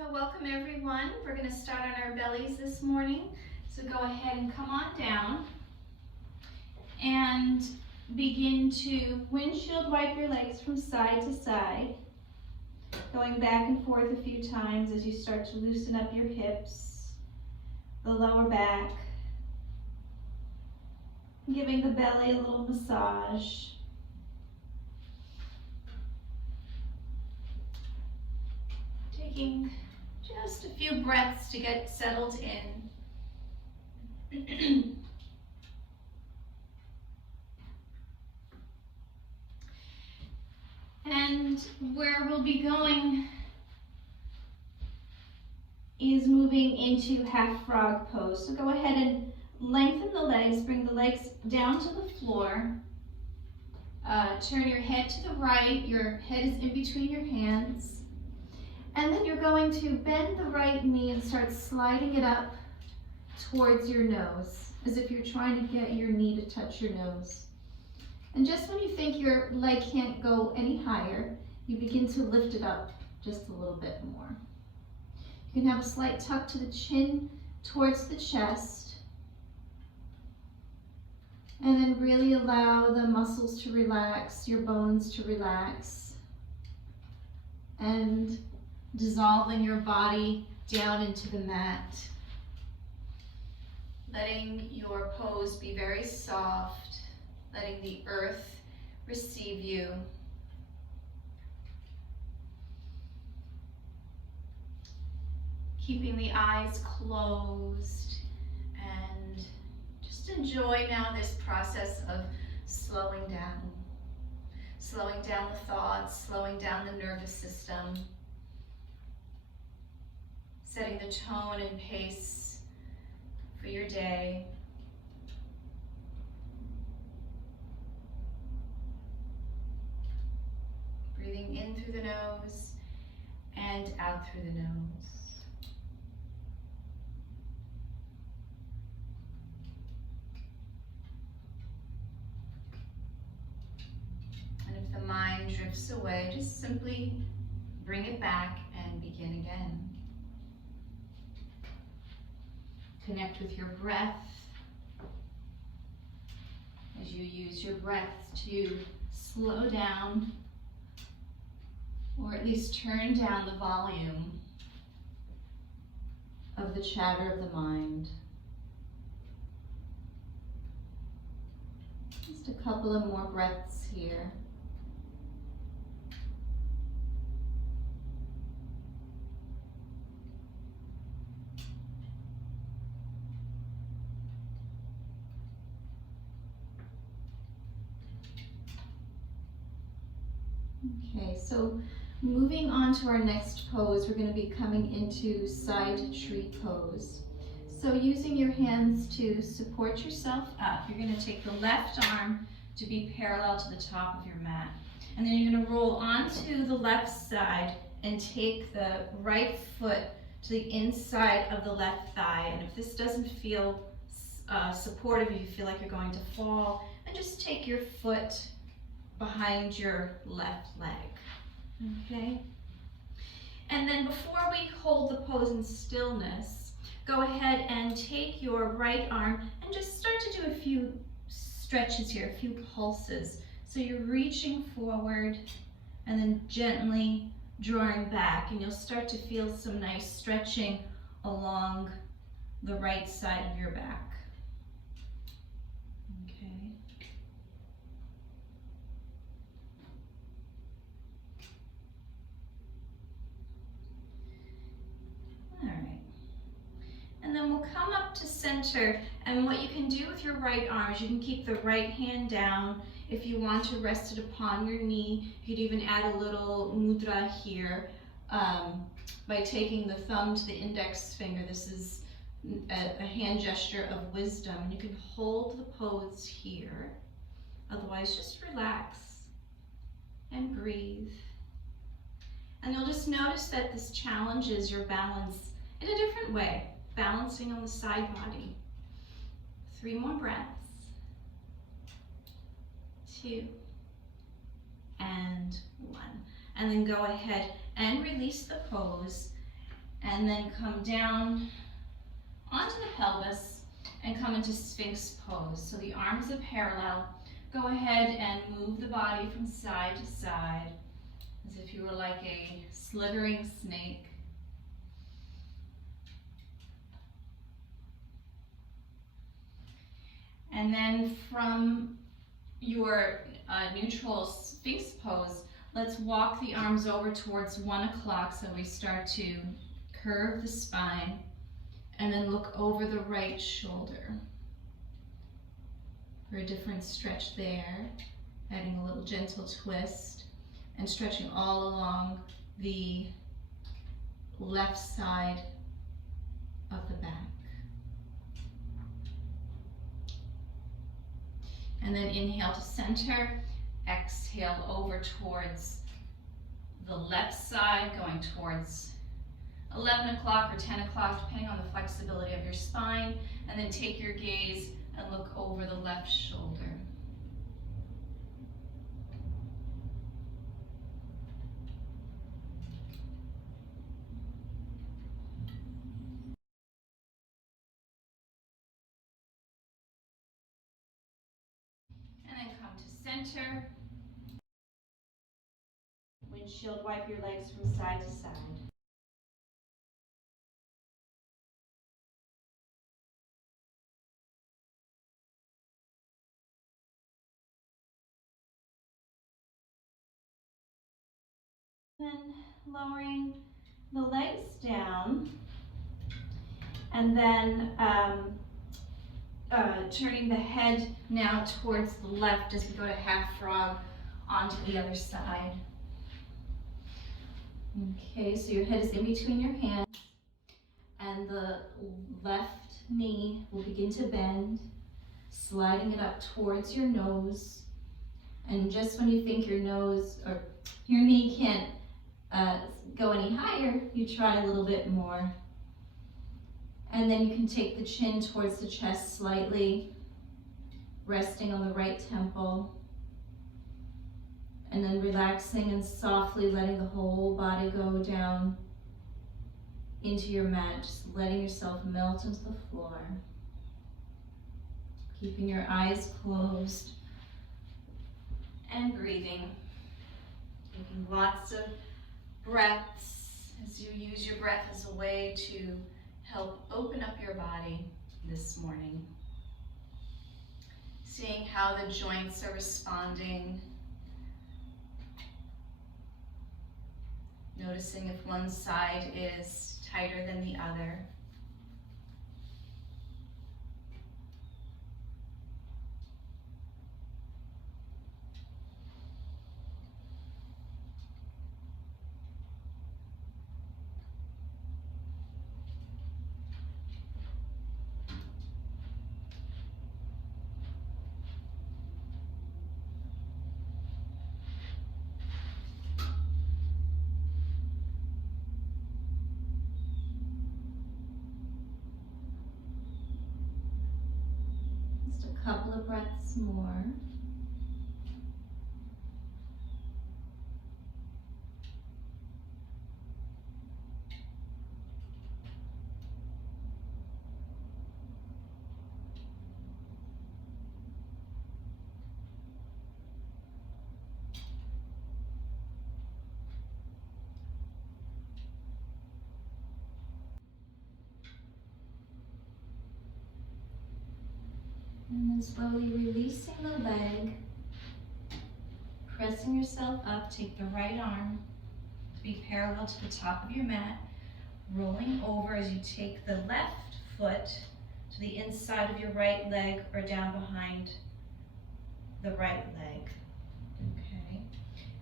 So welcome everyone. We're going to start on our bellies this morning. So go ahead and come on down and begin to windshield wipe your legs from side to side, going back and forth a few times as you start to loosen up your hips, the lower back, giving the belly a little massage. Taking just a few breaths to get settled in. And where we'll be going is moving into half frog pose. So go ahead and lengthen the legs, bring the legs down to the floor. Turn your head to the right, your head is in between your hands. And then you're going to bend the right knee and start sliding it up towards your nose, as if you're trying to get your knee to touch your nose. And just when you think your leg can't go any higher, you begin to lift it up just a little bit more. You can have a slight tuck to the chin towards the chest. And then really allow the muscles to relax, your bones to relax. And dissolving your body down into the mat. Letting your pose be very soft, letting the earth receive you. Keeping the eyes closed and just enjoy now this process of slowing down. Slowing down the thoughts, slowing down the nervous system. Setting the tone and pace for your day. Breathing in through the nose and out through the nose. And if the mind drifts away, just simply bring it back and begin again. Connect with your breath as you use your breath to slow down or at least turn down the volume of the chatter of the mind. Just a couple of more breaths here. Okay, so moving on to our next pose, we're going to be coming into side tree pose. So using your hands to support yourself up, you're going to take the left arm to be parallel to the top of your mat. And then you're going to roll onto the left side and take the right foot to the inside of the left thigh. And if this doesn't feel supportive, if you feel like you're going to fall, then just take your foot behind your left leg, okay? And then before we hold the pose in stillness, go ahead and take your right arm and just start to do a few stretches here, a few pulses. So you're reaching forward and then gently drawing back, and you'll start to feel some nice stretching along the right side of your back. And then we'll come up to center, and what you can do with your right arm is you can keep the right hand down. If you want to rest it upon your knee, you could even add a little mudra here by taking the thumb to the index finger. This is a hand gesture of wisdom, and you can hold the pose here. Otherwise, just relax and breathe. And you'll just notice that this challenges your balance in a different way. Balancing on the side body. 3 more breaths. 2 and 1. And then go ahead and release the pose And then come down onto the pelvis and come into Sphinx pose. So the arms are parallel. Go ahead and move the body from side to side as if you were like a slithering snake. And then from your neutral Sphinx pose, let's walk the arms over towards 1 o'clock, so we start to curve the spine and then look over the right shoulder for a different stretch there, adding a little gentle twist and stretching all along the left side of the back. And then inhale to center, exhale over towards the left side, going towards 11 o'clock or 10 o'clock, depending on the flexibility of your spine. And then take your gaze and look over the left shoulder. And then come to center. Windshield wipe your legs from side to side. Then lowering the legs down, and then turning the head now towards the left as we go to half frog onto the other side. Okay, so your head is in between your hands, and the left knee will begin to bend, sliding it up towards your nose. And just when you think your nose or your knee can't go any higher, you try a little bit more. And then you can take the chin towards the chest slightly, resting on the right temple. And then relaxing and softly letting the whole body go down into your mat, just letting yourself melt into the floor. Keeping your eyes closed and breathing. Taking lots of breaths as you use your breath as a way to help open up your body this morning. Seeing how the joints are responding. Noticing if one side is tighter than the other. Just a couple of breaths more. And then slowly releasing the leg, pressing yourself up, take the right arm to be parallel to the top of your mat, rolling over as you take the left foot to the inside of your right leg or down behind the right leg. Okay.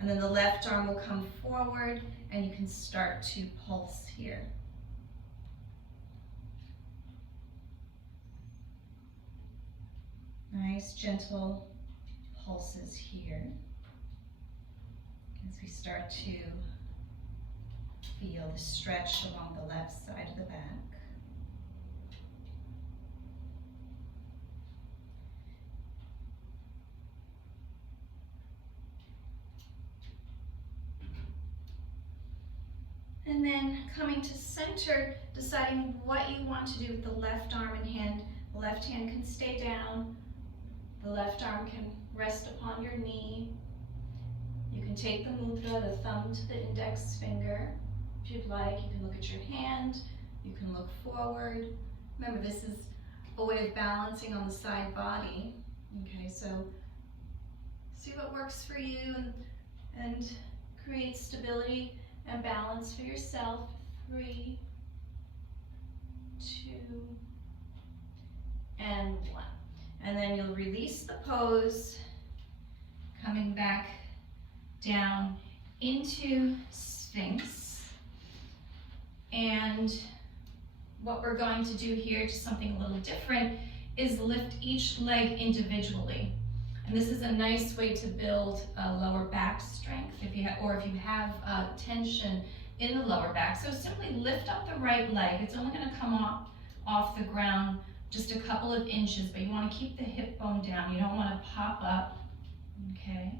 And then the left arm will come forward and you can start to pulse here. Nice, gentle pulses here as we start to feel the stretch along the left side of the back. And then coming to center, deciding what you want to do with the left arm and hand. The left hand can stay down. The left arm can rest upon your knee. You can take the mudra, the thumb to the index finger. If you'd like, you can look at your hand. You can look forward. Remember, this is a way of balancing on the side body. Okay, so see what works for you and create stability and balance for yourself. 3, 2, and 1. And then you'll release the pose, coming back down into Sphinx. And what we're going to do here, just something a little different, is lift each leg individually. And this is a nice way to build lower back strength if you have tension in the lower back. So simply lift up the right leg. It's only going to come off the ground just a couple of inches, but you want to keep the hip bone down. You don't want to pop up. Okay.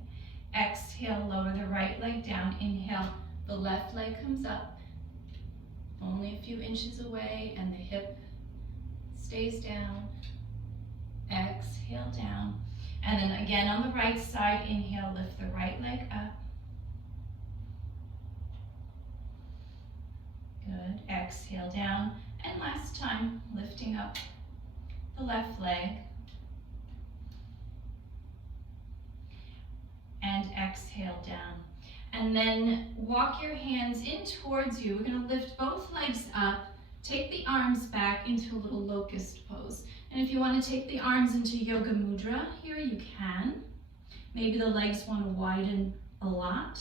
Exhale, lower the right leg down. Inhale, the left leg comes up. Only a few inches away, and the hip stays down. Exhale down. And then again on the right side, inhale, lift the right leg up. Good. Exhale down. And last time, lifting up the left leg. And exhale down. And then walk your hands in towards you. We're going to lift both legs up. Take the arms back into a little locust pose. And if you want to take the arms into yoga mudra here, you can. Maybe the legs want to widen a lot.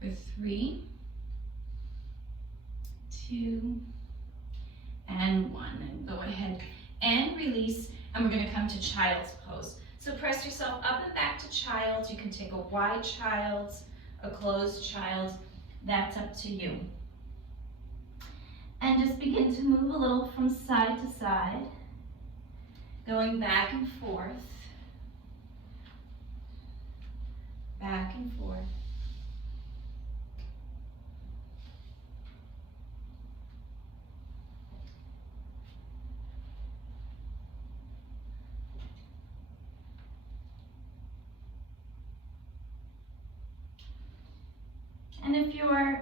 For 3, 2, and 1. And go ahead and release. And we're going to come to child's pose. So press yourself up and back to child's. You can take a wide child's, a closed child's. That's up to you. And just begin to move a little from side to side, going back and forth, back and forth. And if your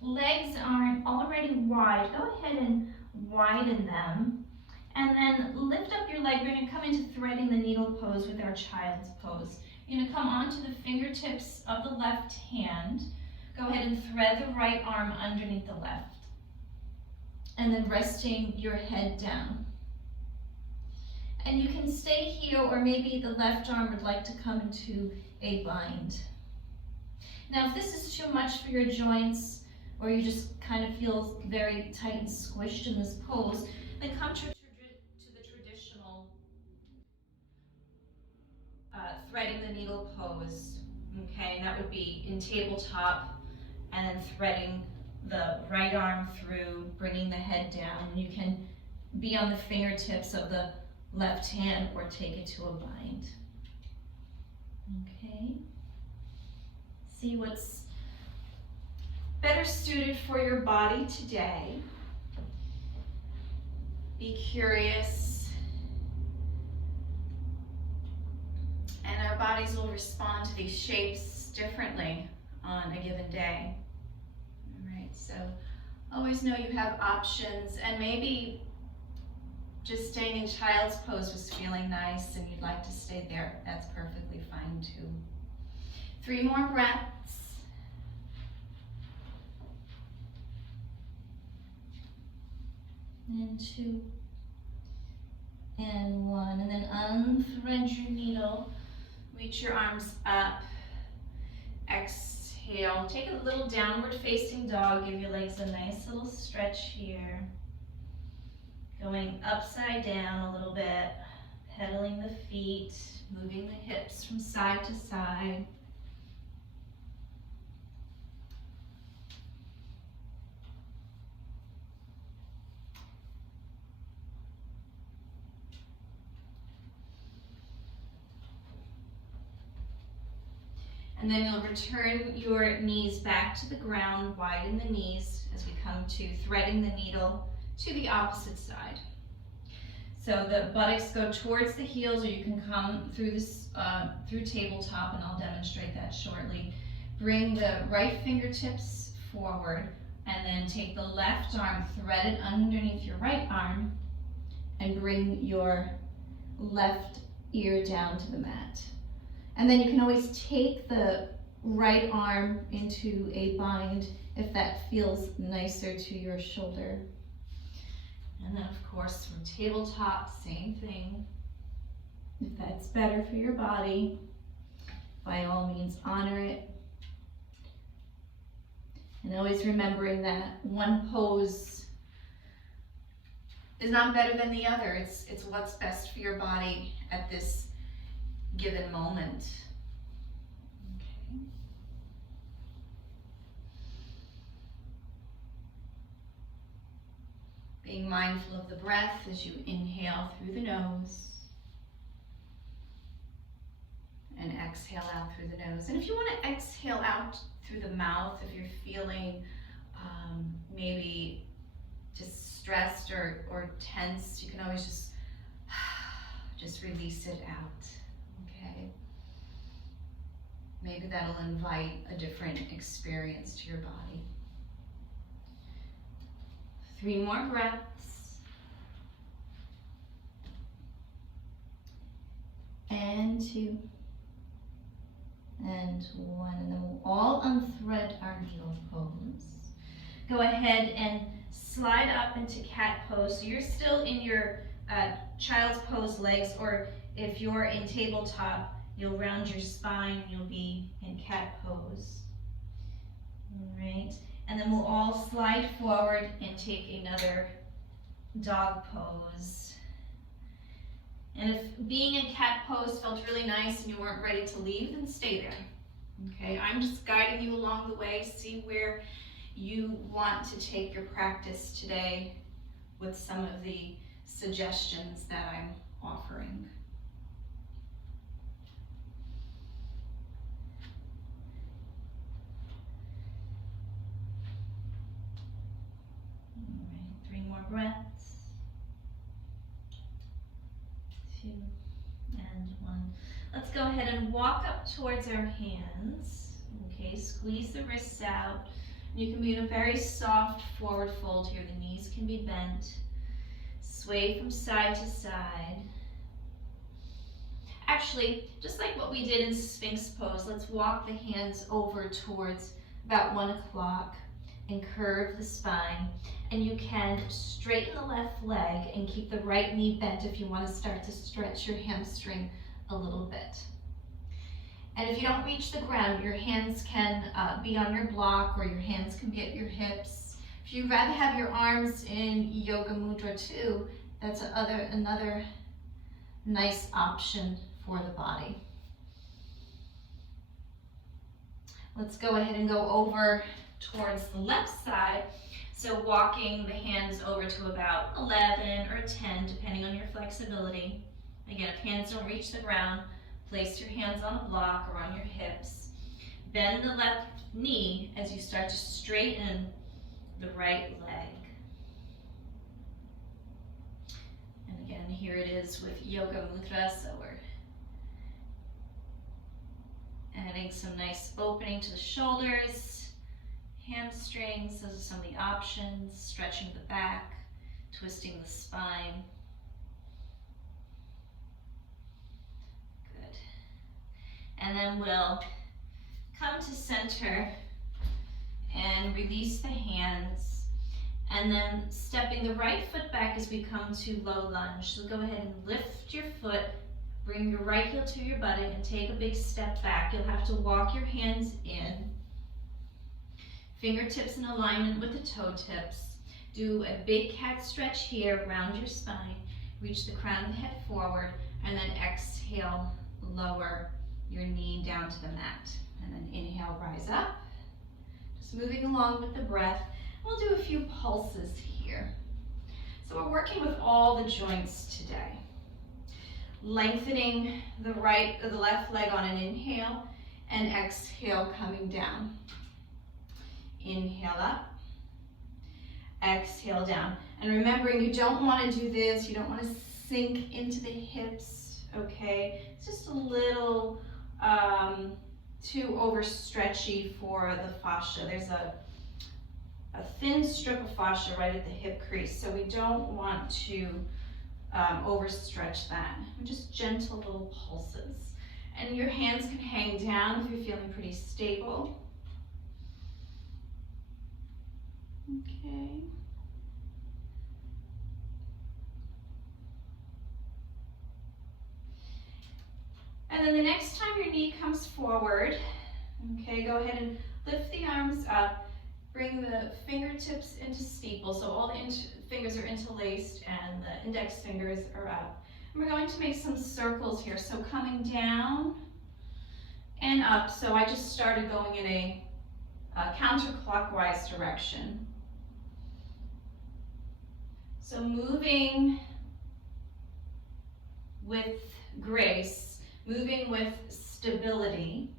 legs aren't already wide, go ahead and widen them. And then lift up your leg. We're going to come into threading the needle pose with our child's pose. You're going to come onto the fingertips of the left hand. Go ahead and thread the right arm underneath the left. And then resting your head down. And you can stay here, or maybe the left arm would like to come into a bind. Now, if this is too much for your joints, or you just kind of feel very tight and squished in this pose, then come to the traditional threading the needle pose. Okay, and that would be in tabletop, and then threading the right arm through, bringing the head down. You can be on the fingertips of the left hand or take it to a bind. Okay. See what's better suited for your body today. Be curious. And our bodies will respond to these shapes differently on a given day. All right, so always know you have options, and maybe just staying in child's pose was feeling nice and you'd like to stay there. That's perfectly fine too. 3 more breaths. And 2, and 1, and then unthread your needle, reach your arms up, exhale, take a little downward facing dog, give your legs a nice little stretch here, going upside down a little bit, pedaling the feet, moving the hips from side to side. And then you'll return your knees back to the ground, widen the knees as we come to threading the needle to the opposite side. So the buttocks go towards the heels, or you can come through this through tabletop, and I'll demonstrate that shortly. Bring the right fingertips forward, and then take the left arm, thread it underneath your right arm, and bring your left ear down to the mat. And then you can always take the right arm into a bind if that feels nicer to your shoulder. And then of course from tabletop, same thing. If that's better for your body, by all means honor it. And always remembering that one pose is not better than the other. It's what's best for your body at this given moment. Okay. Being mindful of the breath as you inhale through the nose and exhale out through the nose. And if you want to exhale out through the mouth, if you're feeling maybe just stressed or tense, you can always just release it out. Okay. Maybe that'll invite a different experience to your body. 3 more breaths. And 2. And 1. And then we'll all unthread our needle pose. Go ahead and slide up into cat pose. So you're still in your child's pose legs, or if you're in tabletop, you'll round your spine, you'll be in cat pose. All right, and then we'll all slide forward and take another dog pose. And if being in cat pose felt really nice and you weren't ready to leave, then stay there. Okay, I'm just guiding you along the way. See where you want to take your practice today with some of the suggestions that I'm offering. All right, 3 more breaths. 2 and 1. Let's go ahead and walk up towards our hands. Okay, squeeze the wrists out. You can be in a very soft forward fold here. The knees can be bent. Sway from side to side. Actually, just like what we did in Sphinx pose, let's walk the hands over towards about 1 o'clock and curve the spine. And you can straighten the left leg and keep the right knee bent if you want to start to stretch your hamstring a little bit. And if you don't reach the ground, your hands can be on your block, or your hands can be at your hips. If you'd rather have your arms in yoga mudra too, that's another nice option for the body. Let's go ahead and go over towards the left side. So walking the hands over to about 11 or 10, depending on your flexibility. Again, if hands don't reach the ground, place your hands on a block or on your hips. Bend the left knee as you start to straighten the right leg. And again, here it is with Yoga Mudra, so we're adding some nice opening to the shoulders, hamstrings. Those are some of the options. Stretching the back, twisting the spine. Good. And then we'll come to center and release the hands, and then stepping the right foot back as we come to low lunge. So go ahead and lift your foot, bring your right heel to your buttock and take a big step back. You'll have to walk your hands in, fingertips in alignment with the toe tips. Do a big cat stretch here, round your spine, reach the crown of the head forward, and then exhale, lower your knee down to the mat. And then inhale, rise up. Just moving along with the breath. We'll do a few pulses here. So we're working with all the joints today. Lengthening the left leg on an inhale and exhale, coming down. Inhale up, exhale down. And remembering, you don't want to do this, you don't want to sink into the hips, okay? It's just a little too overstretchy for the fascia. There's a thin strip of fascia right at the hip crease, so we don't want to overstretch that. Just gentle little pulses. And your hands can hang down if you're feeling pretty stable. Okay. And then the next time your knee comes forward, okay, go ahead and lift the arms up, bring the fingertips into steeple, so all the fingers are interlaced and the index fingers are up. And we're going to make some circles here, so coming down and up. So I just started going in a counterclockwise direction. So moving with grace, moving with stability,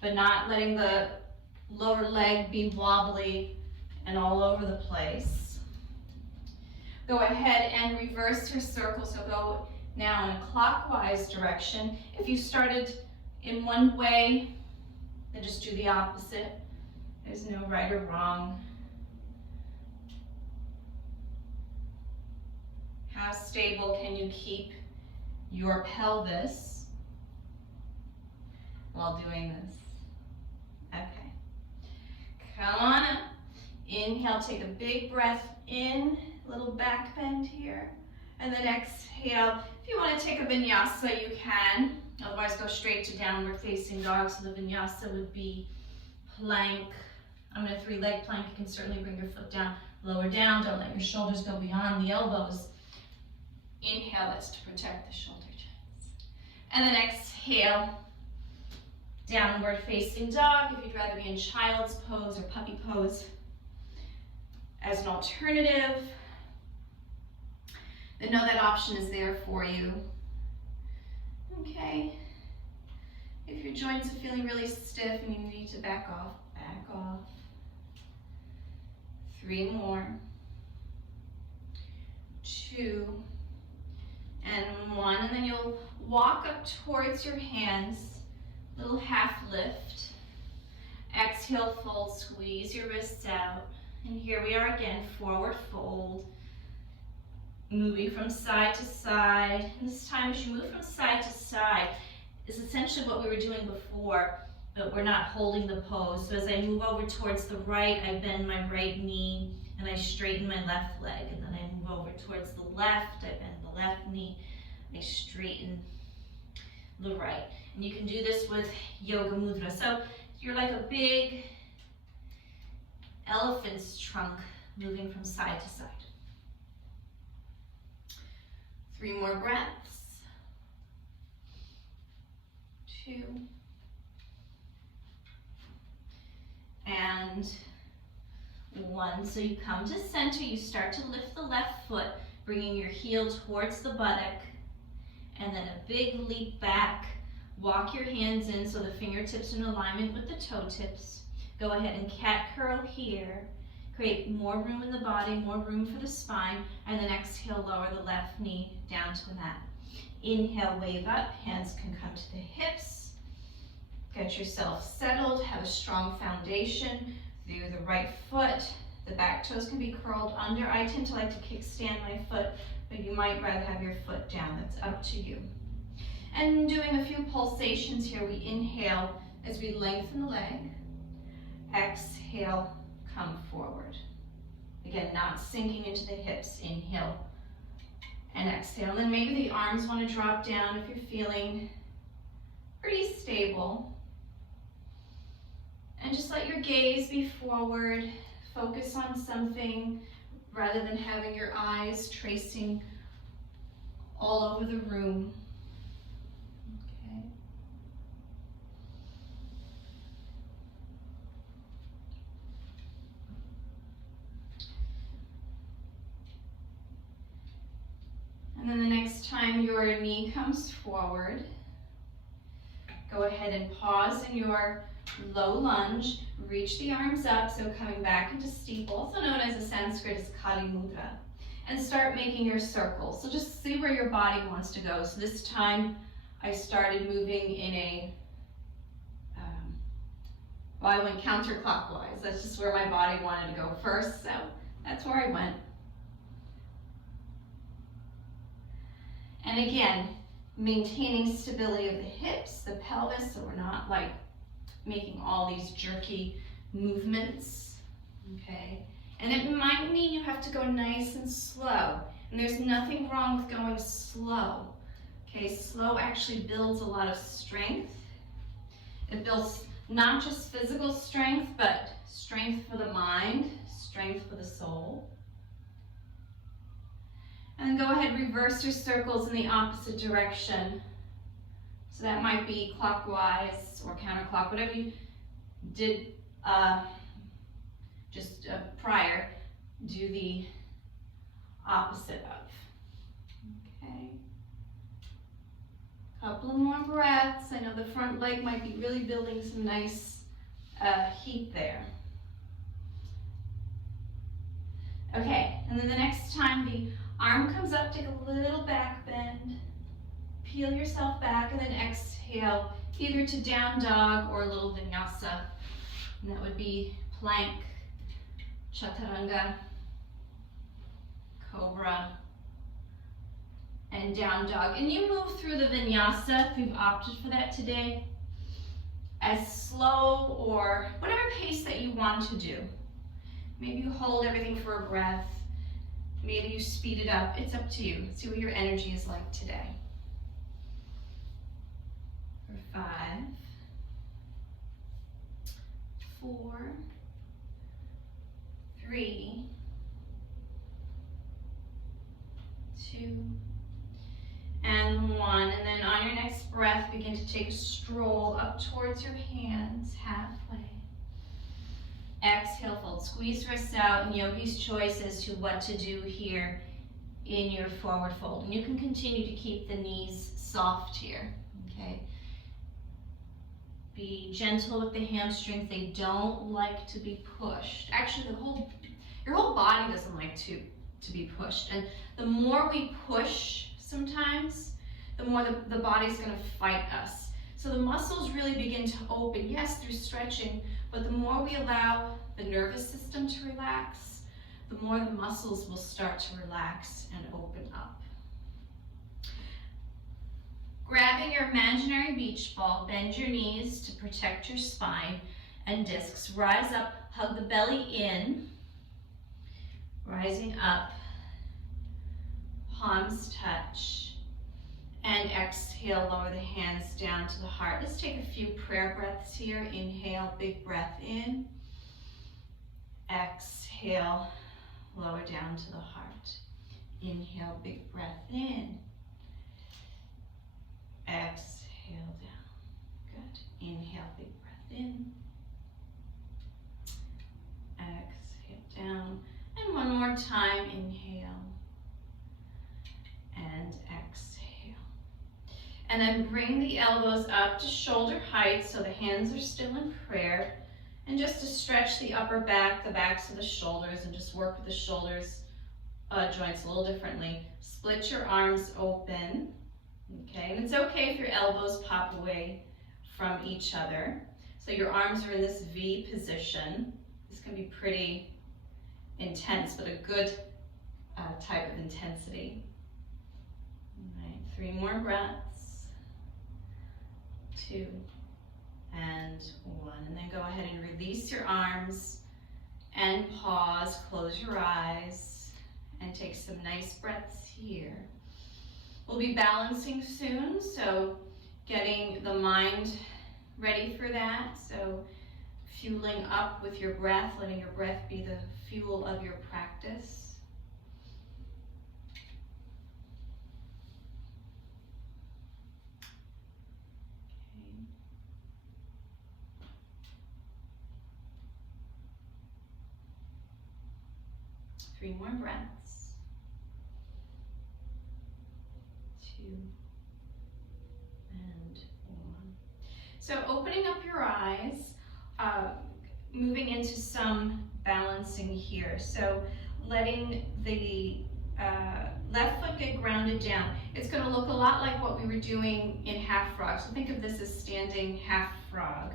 but not letting the lower leg be wobbly and all over the place. Go ahead and reverse your circle, so go now in a clockwise direction. If you started in one way, then just do the opposite. There's no right or wrong. How stable can you keep your pelvis while doing this? Okay. Come on up. Inhale, take a big breath in, little back bend here. And then exhale. If you want to take a vinyasa, you can. Otherwise, go straight to downward facing dog. So the vinyasa would be plank. I'm in a 3-leg plank. You can certainly bring your foot down, lower down. Don't let your shoulders go beyond the elbows. Inhale, that's to protect the shoulder joints. And then exhale, downward facing dog. If you'd rather be in child's pose or puppy pose as an alternative, then know that option is there for you. Okay. If your joints are feeling really stiff and you need to back off, back off. 3 more. 2. And 1, and then you'll walk up towards your hands, little half lift. Exhale, fold, squeeze your wrists out. And here we are again, forward fold. Moving from side to side. And this time as you move from side to side, is essentially what we were doing before, but we're not holding the pose. So as I move over towards the right, I bend my right knee and I straighten my left leg. And then I move over towards the left, I bend the left knee, I straighten the right. And you can do this with yoga mudra. So you're like a big elephant's trunk moving from side to side. 3 more breaths. 2. And 1. So you come to center, you start to lift the left foot, bringing your heel towards the buttock, and then a big leap back. Walk your hands in so the fingertips are in alignment with the toe tips. Go ahead and cat curl here. Create more room in the body, more room for the spine, and then exhale, lower the left knee down to the mat. Inhale, wave up, hands can come to the hips. Get yourself settled, have a strong foundation through the right foot. The back toes can be curled under. I tend to like to kickstand my foot, but you might rather have your foot down. That's up to you. And doing a few pulsations here, we inhale as we lengthen the leg. Exhale, come forward. Again, not sinking into the hips. Inhale and exhale. And then maybe the arms want to drop down if you're feeling pretty stable. And just let your gaze be forward. Focus on something rather than having your eyes tracing all over the room. Okay. And then the next time your knee comes forward, go go ahead and pause in your low lunge, reach the arms up, so coming back into steeple, also known as in Sanskrit as Kali Mudra, and start making your circles. So just see where your body wants to go. So this time I started moving in a, well, I went counterclockwise. That's just where my body wanted to go first, so that's where I went. And again, maintaining stability of the hips, the pelvis, so we're not like making all these jerky movements, okay? And it might mean you have to go nice and slow, and there's nothing wrong with going slow, okay? Slow actually builds a lot of strength. It builds not just physical strength, but strength for the mind, strength for the soul. And then go ahead, reverse your circles in the opposite direction. So that might be clockwise or counterclock, whatever you did prior, do the opposite of. Okay. Couple of more breaths. I know the front leg might be really building some nice heat there. Okay, and then the next time the arm comes up, take a little back bend, peel yourself back, and then exhale either to down dog or a little vinyasa. And that would be plank, chaturanga, cobra, and down dog. And you move through the vinyasa, if you've opted for that today, as slow or whatever pace that you want to do. Maybe you hold everything for a breath. Maybe you speed it up. It's up to you. See what your energy is like today. For 5, 4, 3, 2, and 1. And then on your next breath, begin to take a stroll up towards your hands, halfway. Exhale, fold, squeeze wrists out, and yogi's choice as to what to do here in your forward fold. And you can continue to keep the knees soft here, okay? Be gentle with the hamstrings. They don't like to be pushed. Actually, your whole body doesn't like to be pushed. And the more we push sometimes, the more the body's gonna fight us. So the muscles really begin to open, yes, through stretching, but the more we allow the nervous system to relax, the more the muscles will start to relax and open up. Grabbing your imaginary beach ball, bend your knees to protect your spine and discs. Rise up, hug the belly in, rising up, palms touch. And exhale, lower the hands down to the heart. Let's take a few prayer breaths here. Inhale, big breath in. Exhale, lower down to the heart. Inhale, big breath in. Exhale down. Good. Inhale, big breath in. Exhale down. And one more time. Inhale. And exhale. And then bring the elbows up to shoulder height so the hands are still in prayer. And just to stretch the upper back, the backs of the shoulders, and just work with the shoulders joints a little differently. Split your arms open, okay? And it's okay if your elbows pop away from each other. So your arms are in this V position. This can be pretty intense, but a good type of intensity. All right, 3 more breaths. 2 and 1. And then go ahead and release your arms and pause, close your eyes, and take some nice breaths here. We'll be balancing soon, so getting the mind ready for that. So fueling up with your breath, letting your breath be the fuel of your practice. 3 more breaths. 2 and 1. So opening up your eyes, moving into some balancing here. So letting the left foot get grounded down. It's going to look a lot like what we were doing in half frog. So think of this as standing half frog.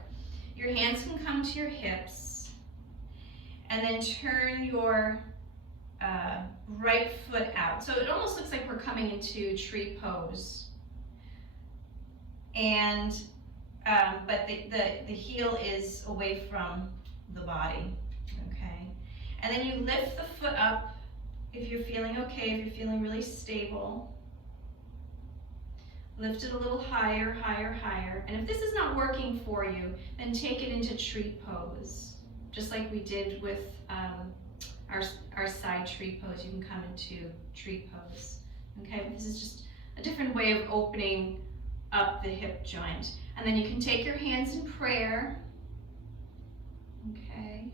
Your hands can come to your hips, and then turn your right foot out. So it almost looks like we're coming into tree pose. And but the heel is away from the body, okay? And then you lift the foot up if you're feeling okay, if you're feeling really stable. Lift it a little higher, higher, higher. And if this is not working for you, then take it into tree pose. Just like we did with our side tree pose, you can come into tree pose. Okay, this is just a different way of opening up the hip joint. And then you can take your hands in prayer. Okay.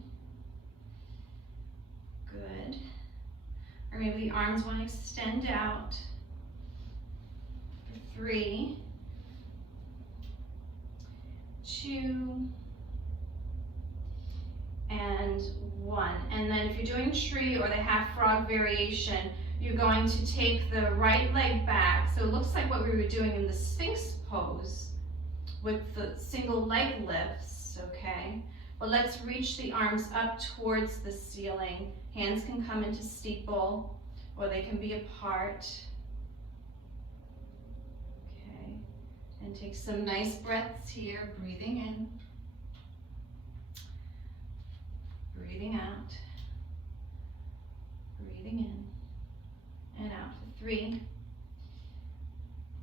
Good. Or maybe the arms want to extend out. 3, 2, and 1. And then if you're doing tree or the half frog variation, you're going to take the right leg back. So it looks like what we were doing in the Sphinx pose with the single leg lifts, okay? But let's reach the arms up towards the ceiling. Hands can come into steeple, or they can be apart. Okay, and take some nice breaths here, breathing in, breathing out, breathing in, and out. 3,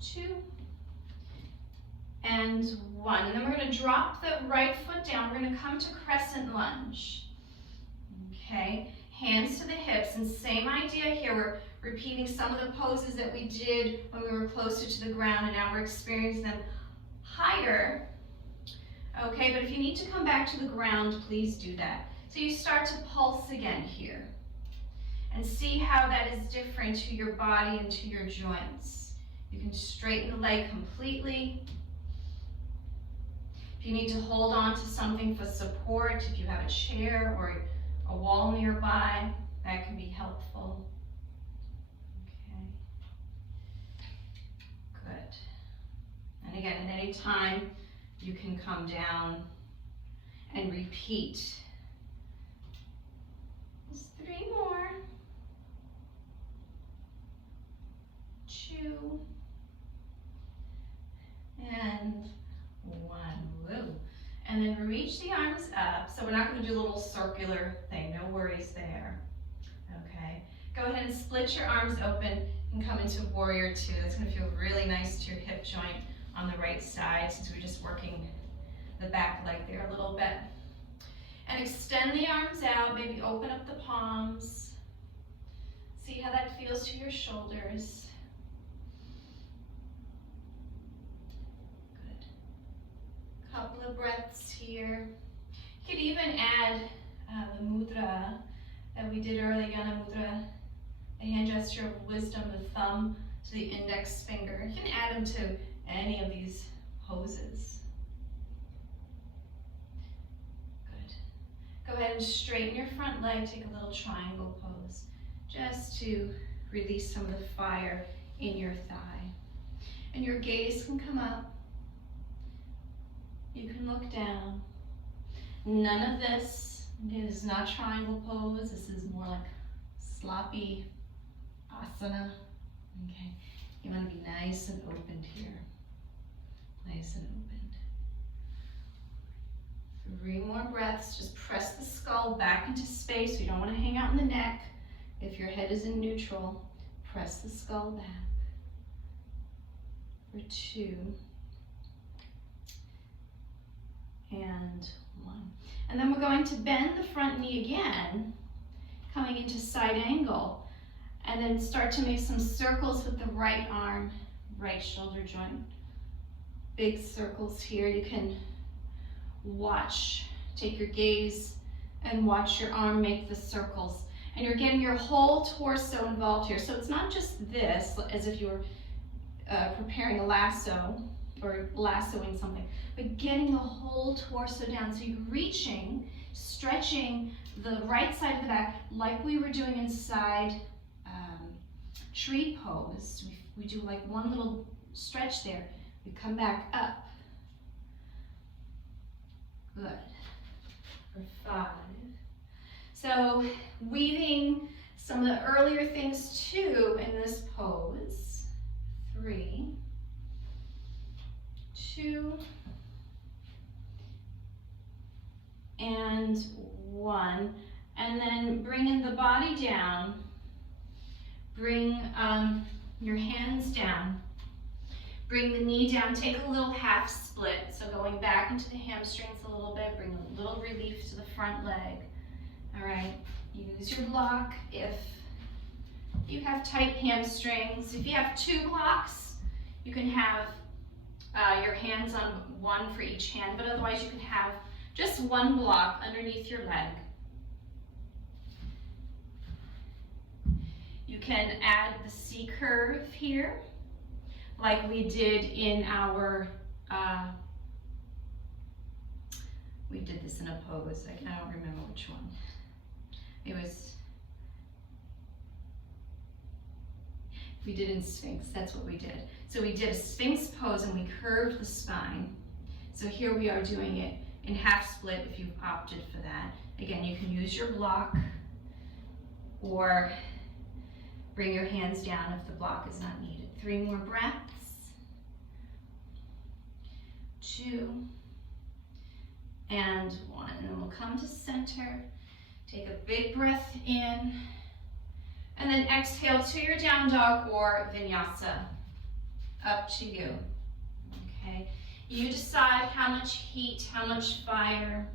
2, and 1. And then we're going to drop the right foot down. We're going to come to crescent lunge. Okay, hands to the hips, and same idea here. We're repeating some of the poses that we did when we were closer to the ground, and now we're experiencing them higher. Okay, but if you need to come back to the ground, please do that. So you start to pulse again here, and see how that is different to your body and to your joints. You can straighten the leg completely. If you need to hold on to something for support, if you have a chair or a wall nearby, that can be helpful. Okay. Good. And again, at any time, you can come down and repeat. Just 3 more. 2. And 1. Woo. And then reach the arms up. So we're not going to do a little circular thing. No worries there. Okay. Go ahead and split your arms open and come into warrior 2. That's going to feel really nice to your hip joint on the right side, since we're just working the back leg there a little bit. And extend the arms out. Maybe open up the palms. See how that feels to your shoulders. Couple of breaths here. You could even add the mudra that we did earlier, Yana mudra, the hand gesture of wisdom, the thumb to the index finger. You can add them to any of these poses. Good. Go ahead and straighten your front leg, take a little triangle pose, just to release some of the fire in your thigh. And your gaze can come up. You can look down. None of this is not triangle pose. This is more like sloppy asana. Okay, you want to be nice and opened here. Nice and opened. 3 more breaths. Just press the skull back into space. You don't want to hang out in the neck. If your head is in neutral, press the skull back. For 2. And 1. And then we're going to bend the front knee again, coming into side angle, and then start to make some circles with the right arm, right shoulder joint. Big circles here. You can watch, take your gaze and watch your arm make the circles. And you're getting your whole torso involved here. So it's not just this, as if you were preparing a lasso, or lassoing something, but getting the whole torso down. So you're reaching, stretching the right side of the back like we were doing inside tree pose. We do like one little stretch there. We come back up. Good. For 5. So weaving some of the earlier things too in this pose. 3, 2, and 1. And then bringing the body down. Bring your hands down. Bring the knee down. Take a little half split. So going back into the hamstrings a little bit. Bring a little relief to the front leg. All right. Use your block if you have tight hamstrings. If you have 2 blocks, you can have your hands on one for each hand, but otherwise you can have just 1 block underneath your leg. You can add the C curve here, like we did in our, we did this in a pose, I don't remember which one. It was, we did in Sphinx, that's what we did. So we did a Sphinx pose and we curved the spine. So here we are doing it in half split if you've opted for that. Again, you can use your block or bring your hands down if the block is not needed. 3 more breaths. 2 and 1. And then we'll come to center. Take a big breath in. And then exhale to your down dog or vinyasa. Up to you. Okay. You decide how much heat, how much fire.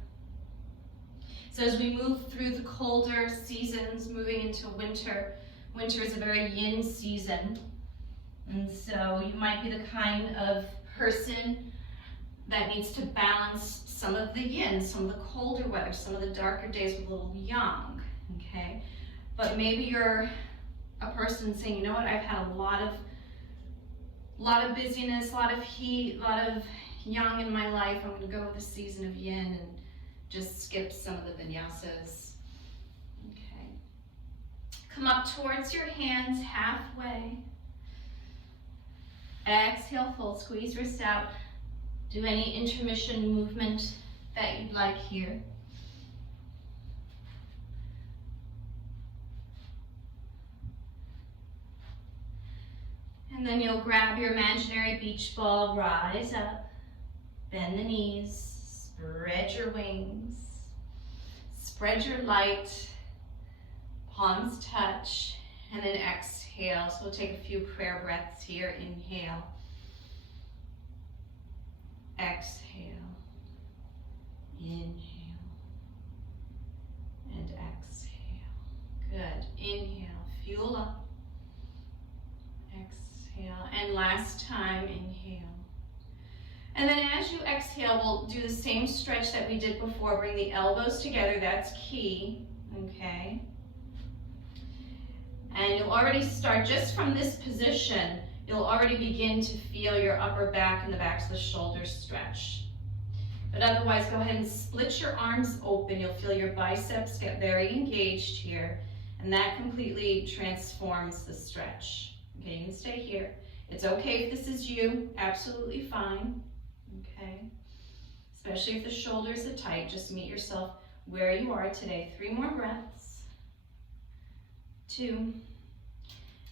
So as we move through the colder seasons, moving into winter, winter is a very yin season. And so you might be the kind of person that needs to balance some of the yin, some of the colder weather, some of the darker days with a little yang, okay? But maybe you're a person saying, you know what, I've had a lot of busyness, a lot of heat, a lot of yang in my life. I'm gonna go with a season of yin and just skip some of the vinyasas. Okay. Come up towards your hands halfway. Exhale, full squeeze wrist out. Do any intermission movement that you'd like here. And then you'll grab your imaginary beach ball, rise up, bend the knees, spread your wings, spread your light, palms touch, and then exhale. So we'll take a few prayer breaths here. Inhale, exhale, inhale, and exhale. Good. Inhale, fuel up, exhale, and last time, inhale. And then as you exhale, we'll do the same stretch that we did before. Bring the elbows together, that's key, okay? And you'll already start, just from this position, you'll already begin to feel your upper back and the backs of the shoulders stretch. But otherwise, go ahead and split your arms open. You'll feel your biceps get very engaged here, and that completely transforms the stretch. Okay, you can stay here. It's okay if this is you, absolutely fine. Okay, especially if the shoulders are tight, just meet yourself where you are today. 3 more breaths. 2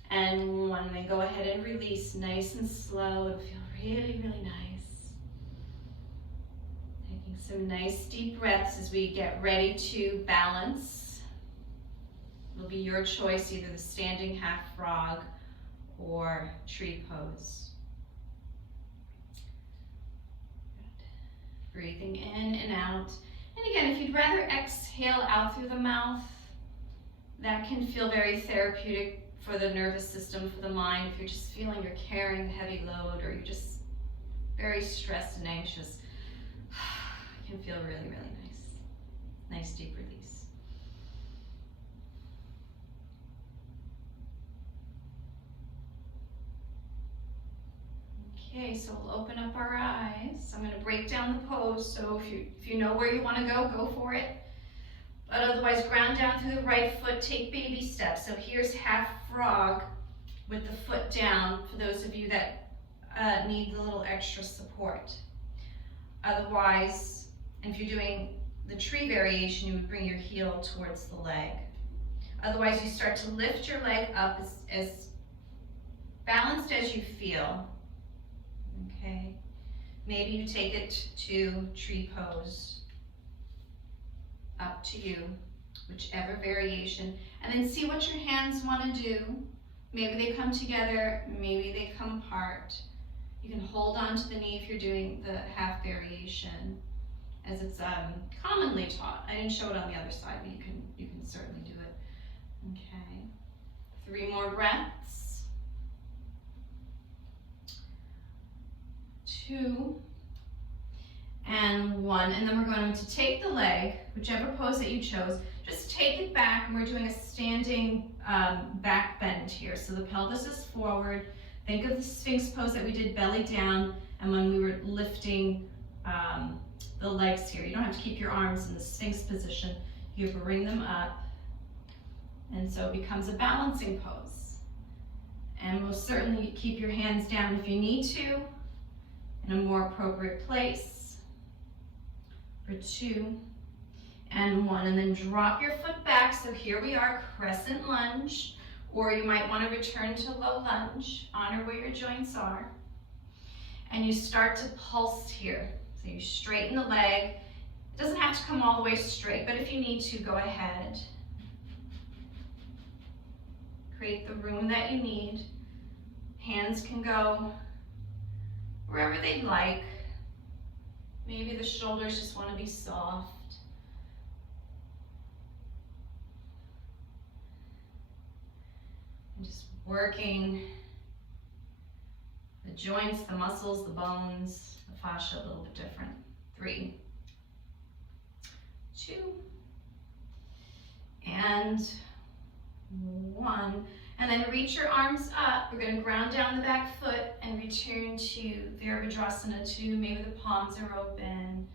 and 1. Then go ahead and release nice and slow. It'll feel really, really nice. Taking some nice deep breaths as we get ready to balance. It'll be your choice, either the standing half frog or tree pose. Good. Breathing in and out. And again, if you'd rather exhale out through the mouth, that can feel very therapeutic for the nervous system, for the mind. If you're just feeling you're carrying a heavy load, or you're just very stressed and anxious, it can feel really, really nice. Nice deep release. Okay, so we'll open up our eyes. I'm going to break down the pose, so if you know where you want to go for it. But otherwise, ground down through the right foot, take baby steps. So here's half frog with the foot down for those of you that need the little extra support. Otherwise, if you're doing the tree variation, you would bring your heel towards the leg. Otherwise, you start to lift your leg up as balanced as you feel. Okay, maybe you take it to tree pose. Up to you, whichever variation. And then see what your hands want to do. Maybe they come together, maybe they come apart. You can hold on to the knee if you're doing the half variation, as it's commonly taught. I didn't show it on the other side, but you can certainly do it. Okay, 3 more breaths. 2 and 1, and then we're going to take the leg, whichever pose that you chose, just take it back, and we're doing a standing back bend here. So the pelvis is forward. Think of the Sphinx pose that we did, belly down, and when we were lifting the legs here. You don't have to keep your arms in the Sphinx position. You bring them up, and so it becomes a balancing pose. And most certainly keep your hands down if you need to, in a more appropriate place. For 2 and 1, and then drop your foot back. So here we are, crescent lunge, or you might want to return to low lunge. Honor where your joints are. And you start to pulse here. So you straighten the leg. It doesn't have to come all the way straight, but if you need to, go ahead. Create the room that you need. Hands can go wherever they'd like. Maybe the shoulders just want to be soft. And just working the joints, the muscles, the bones, the fascia a little bit different. 3, 2, and 1. And then reach your arms up. We're going to ground down the back foot and return to Virabhadrasana 2. Maybe the palms are open.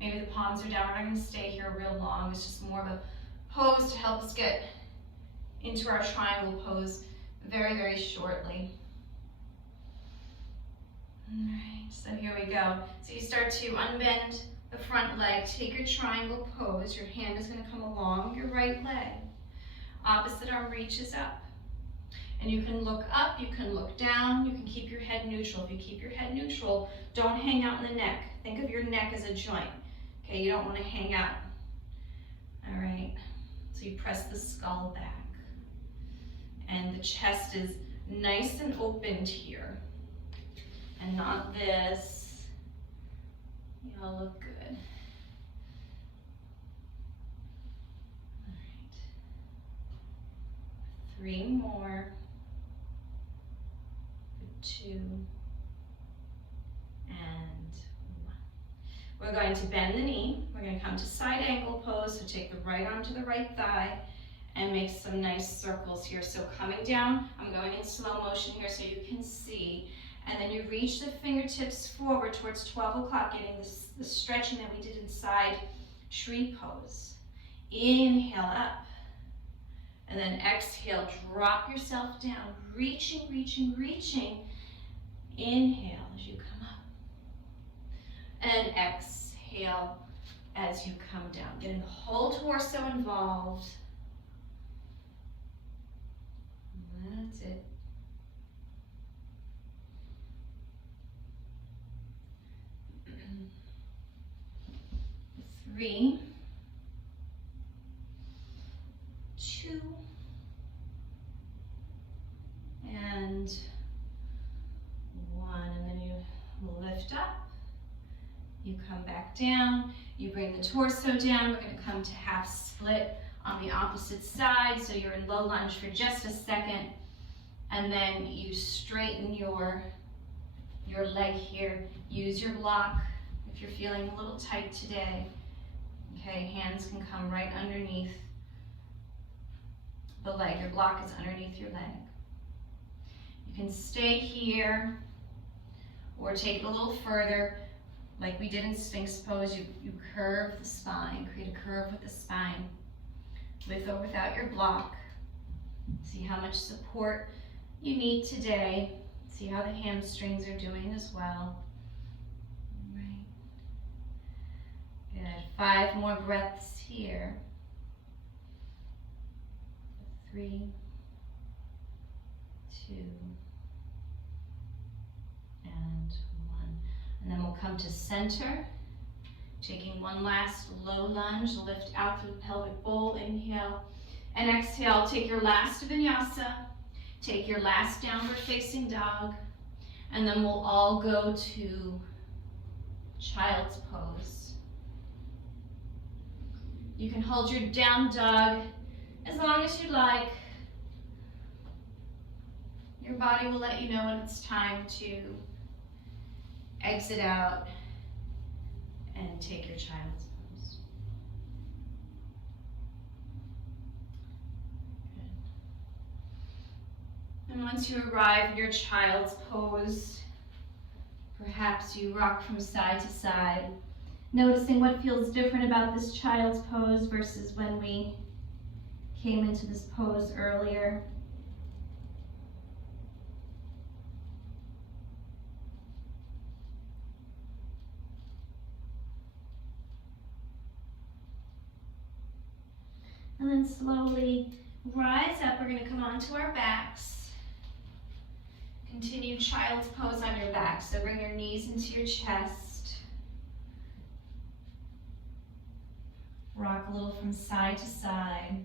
Maybe the palms are down. We're not going to stay here real long. It's just more of a pose to help us get into our triangle pose very, very shortly. All right, so here we go. So you start to unbend the front leg. Take your triangle pose. Your hand is going to come along your right leg. Opposite arm reaches up. And you can look up, you can look down, you can keep your head neutral. If you keep your head neutral, don't hang out in the neck. Think of your neck as a joint. Okay, you don't want to hang out. All right, so you press the skull back. And the chest is nice and opened here. And not this. You all look good. All right. 3 more. 2 and 1. We're going to bend the knee. We're going to come to side angle pose. So take the right arm to the right thigh and make some nice circles here. So coming down, I'm going in slow motion here so you can see. And then you reach the fingertips forward towards 12 o'clock, getting the stretching that we did inside tree pose. Inhale up. And then exhale, drop yourself down, reaching, reaching, reaching. Inhale as you come up. And exhale as you come down. Getting the whole torso involved. That's it. Three, 2, and 1, and then you lift up, you come back down, you bring the torso down. We're going to come to half split on the opposite side, so you're in low lunge for just a second, and then you straighten your leg here. Use your block if you're feeling a little tight today. Okay, hands can come right underneath the leg. Your block is underneath your leg. You can stay here Or take it a little further, like we did in Sphinx pose. You curve the spine, create a curve with the spine, with or without your block. See how much support you need today. See how the hamstrings are doing as well. Right. Good. 5 more breaths here. 3, 2, and 1. And then we'll come to center. Taking one last low lunge, lift out through the pelvic bowl, inhale. And exhale, take your last vinyasa. Take your last downward facing dog. And then we'll all go to child's pose. You can hold your down dog as long as you like. Your body will let you know when it's time to exit out and take your child's pose. Good. And once you arrive in your child's pose, perhaps you rock from side to side, noticing what feels different about this child's pose versus when we came into this pose earlier. And then slowly rise up. We're going to come onto our backs. Continue child's pose on your back. So bring your knees into your chest. Rock a little from side to side.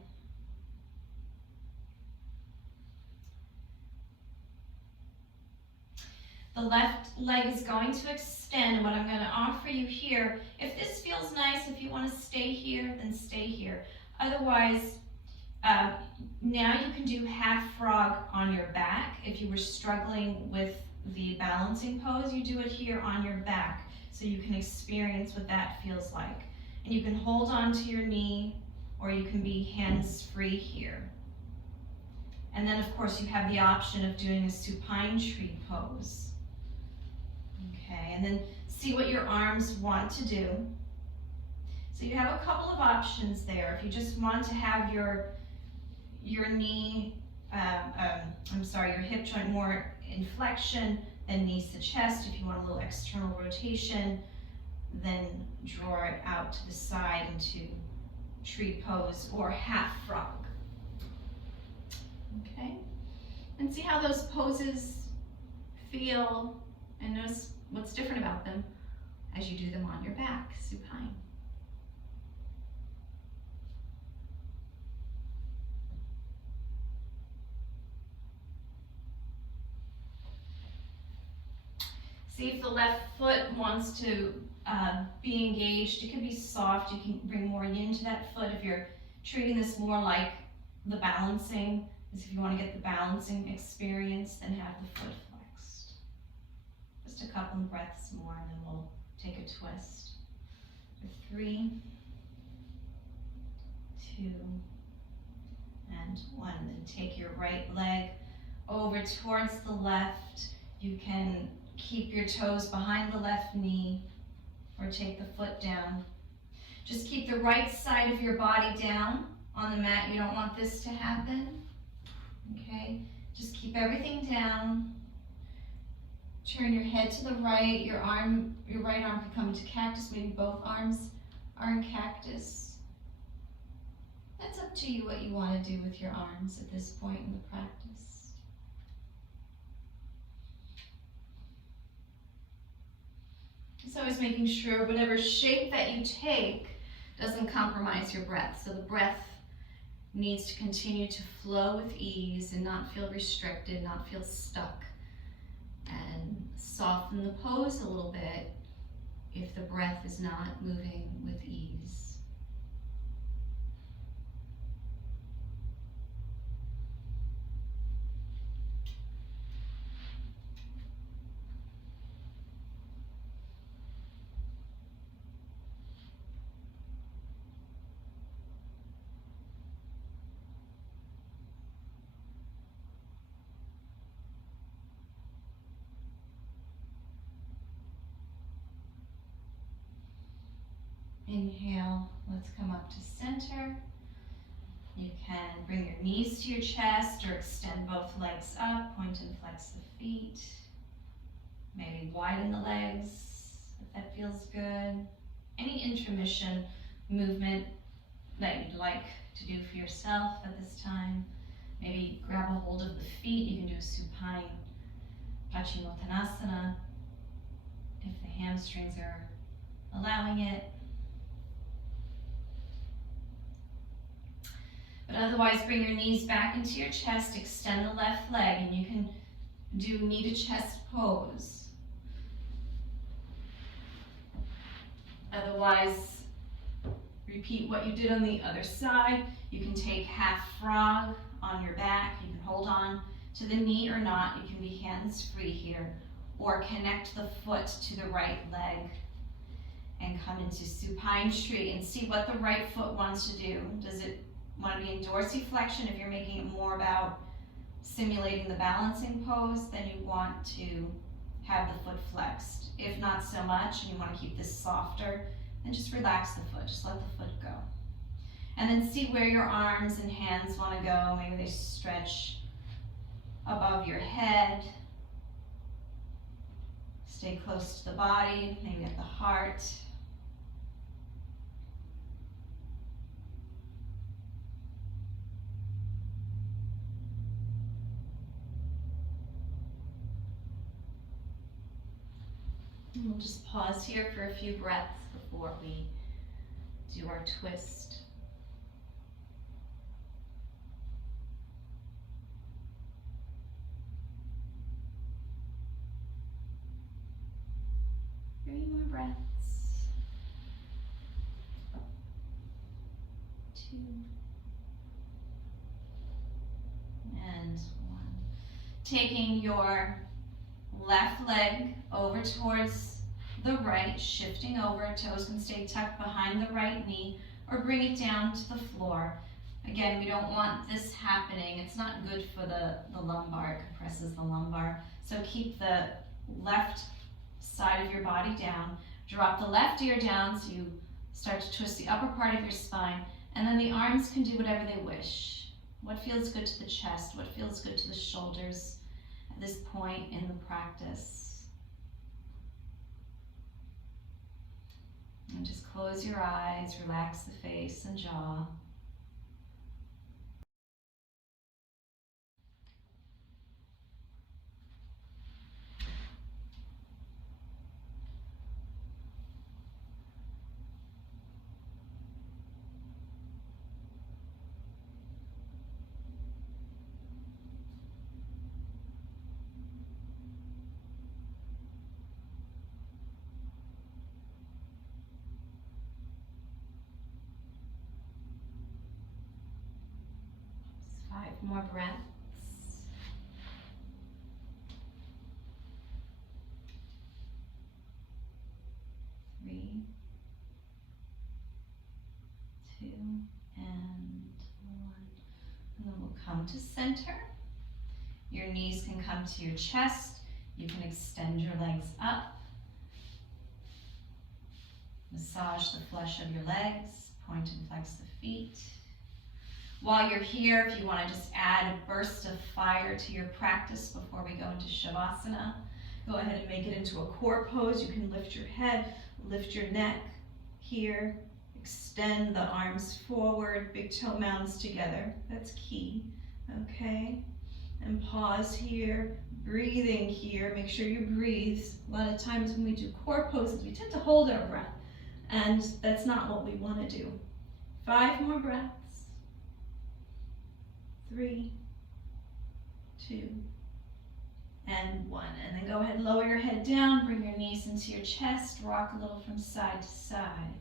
The left leg is going to extend, and what I'm going to offer you here, if this feels nice, if you want to stay here, then stay here. Otherwise, now you can do half frog on your back. If you were struggling with the balancing pose, you do it here on your back so you can experience what that feels like. And you can hold on to your knee, or you can be hands-free here. And then, of course, you have the option of doing a supine tree pose. Okay, and then see what your arms want to do. So you have a couple of options there. If you just want to have your knee, your hip joint more in flexion, then knees to chest. If you want a little external rotation, then draw it out to the side into tree pose or half frog. Okay, and see how those poses feel, and notice what's different about them as you do them on your back, supine. See if the left foot wants to be engaged. It can be soft. You can bring more yin to that foot. If you're treating this more like the balancing, as if you want to get the balancing experience, then have the foot flexed. Just a couple of breaths more, and then we'll take a twist. 3, 2, and 1. And then take your right leg over towards the left. You can keep your toes behind the left knee or take the foot down. Just keep the right side of your body down on the mat. You don't want this to happen. Okay, just keep everything down. Turn your head to the right. Your right arm can come into cactus. Maybe both arms are in cactus. That's up to you what you want to do with your arms at this point in the practice. It's always making sure whatever shape that you take doesn't compromise your breath. So the breath needs to continue to flow with ease and not feel restricted, not feel stuck. And soften the pose a little bit if the breath is not moving with ease. Inhale, let's come up to center. You can bring your knees to your chest or extend both legs up, point and flex the feet. Maybe widen the legs if that feels good. Any intermission movement that you'd like to do for yourself at this time. Maybe grab a hold of the feet. You can do a supine Paschimottanasana if the hamstrings are allowing it. But otherwise, bring your knees back into your chest, extend the left leg, and you can do knee to chest pose. Otherwise, repeat what you did on the other side. You can take half frog on your back. You can hold on to the knee or not. You can be hands free here. Or connect the foot to the right leg and come into supine tree and see what the right foot wants to do. Does it want to be in dorsiflexion? If you're making it more about simulating the balancing pose, then you want to have the foot flexed. If not so much, and you want to keep this softer, then just relax the foot, just let the foot go. And then see where your arms and hands want to go. Maybe they stretch above your head. Stay close to the body, maybe at the heart. And we'll just pause here for a few breaths before we do our twist. Three more breaths. 2 and 1. Taking your left leg over towards the right, shifting over, toes can stay tucked behind the right knee, or bring it down to the floor. Again, we don't want this happening. It's not good for the lumbar, it compresses the lumbar. So keep the left side of your body down, drop the left ear down so you start to twist the upper part of your spine, and then the arms can do whatever they wish. What feels good to the chest, what feels good to the shoulders at this point in the practice. And just close your eyes, relax the face and jaw. Just 5 more breaths. 3, 2, and 1. And then we'll come to center. Your knees can come to your chest. You can extend your legs up. Massage the flesh of your legs. Point and flex the feet. While you're here, if you want to just add a burst of fire to your practice before we go into Shavasana, go ahead and make it into a core pose. You can lift your head, lift your neck here, extend the arms forward, big toe mounds together. That's key, okay? And pause here, breathing here. Make sure you breathe. A lot of times when we do core poses, we tend to hold our breath, and that's not what we want to do. 5 more breaths. 3, 2, and 1. And then go ahead and lower your head down, bring your knees into your chest, rock a little from side to side.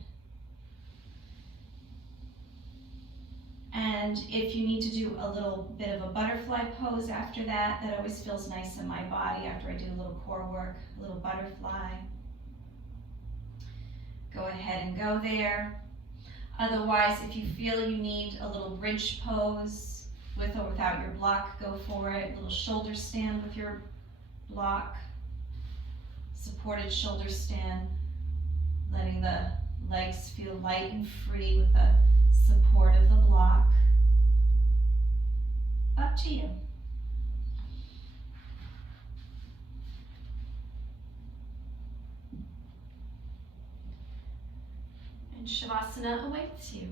And if you need to do a little bit of a butterfly pose after that, that always feels nice in my body after I do a little core work, a little butterfly. Go ahead and go there. Otherwise, if you feel you need a little bridge pose, with or without your block, go for it. A little shoulder stand with your block. Supported shoulder stand, letting the Legs feel light and free with the support of the block. Up to you. And Shavasana awaits you.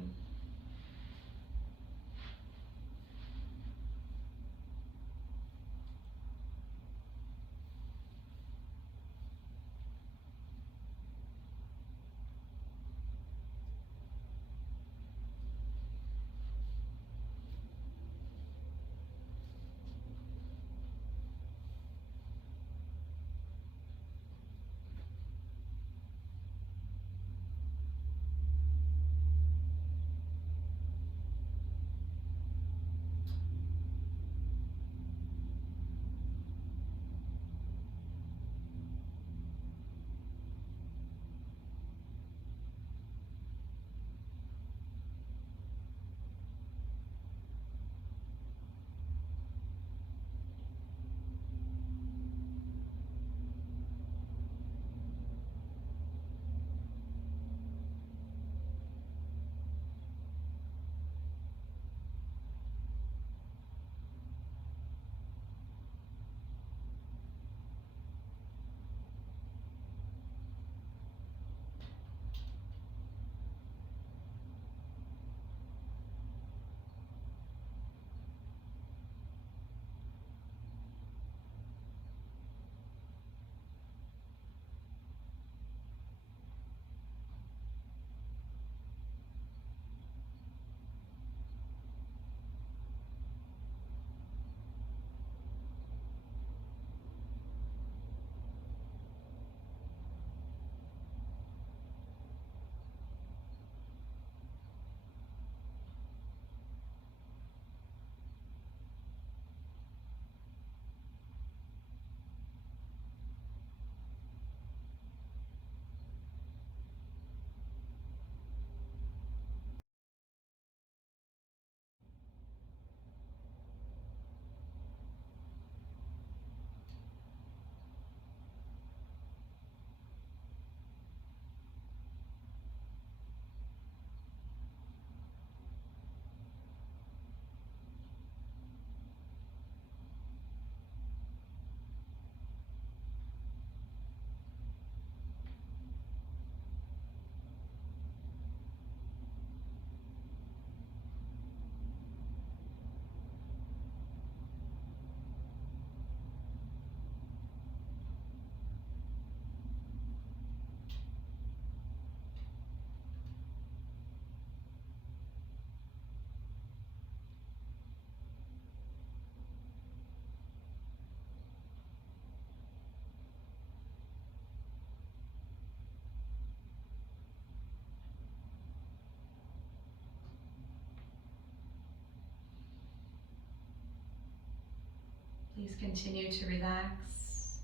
Please continue to relax,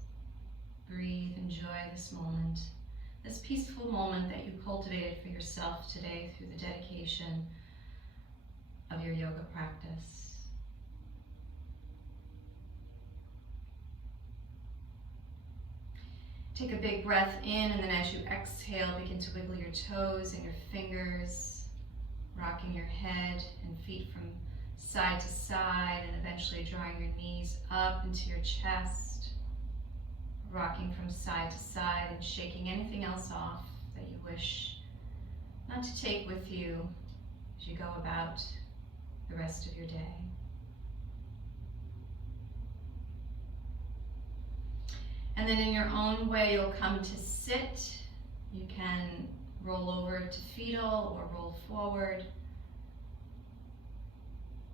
breathe, enjoy this moment, this peaceful moment that you cultivated for yourself today through the dedication of your yoga practice. Take a big breath in, and then as you exhale, begin to wiggle your toes and your fingers, rocking your head and feet from side to side, and eventually drawing your knees up into your chest, rocking from side to side and shaking anything else off that you wish not to take with you as you go about the rest of your day. And then in your own way, you'll come to sit. You can roll over to fetal or roll forward,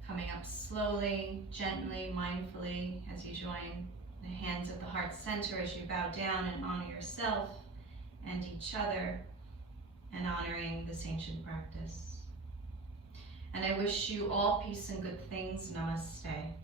coming up slowly, gently, mindfully as you join the hands at the heart center as you bow down and honor yourself and each other, and honoring this ancient practice. And I wish you all peace and good things. Namaste.